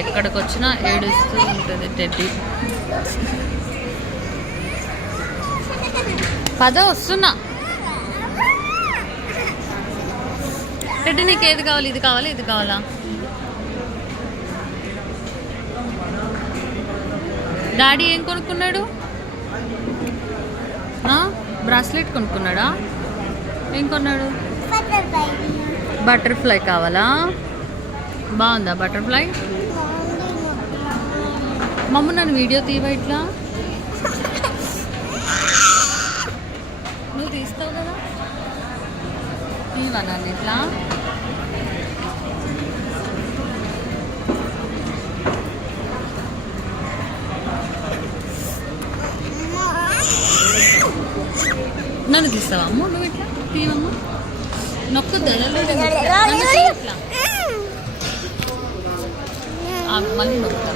ఎక్కడికి వచ్చినా ఏడుస్తూ ఉంటుంది టెడ్డీ. వస్తున్నా. టెడ్డీ నీకు ఏది కావాలి? ఇది కావాలి, ఇది కావాలా? డాడీ ఏం కొనుక్కున్నాడు? బ్రాస్లెట్ కొనుక్కున్నాడా? ఏం కొన్నాడు? బటర్ఫ్లై కావాలా? బాగుందా బటర్ఫ్లై? మమ్మ నన్ను వీడియో తీవా ఇట్లా. నువ్వు తీస్తావు కదా, తీవా నన్ను ఇట్లా. నన్ను తీస్తావా అమ్మ? నువ్వు ఇట్లా తీవమ్మ. నొక్కుద్దా ఇట్లా మళ్ళీ నొక్కుతా.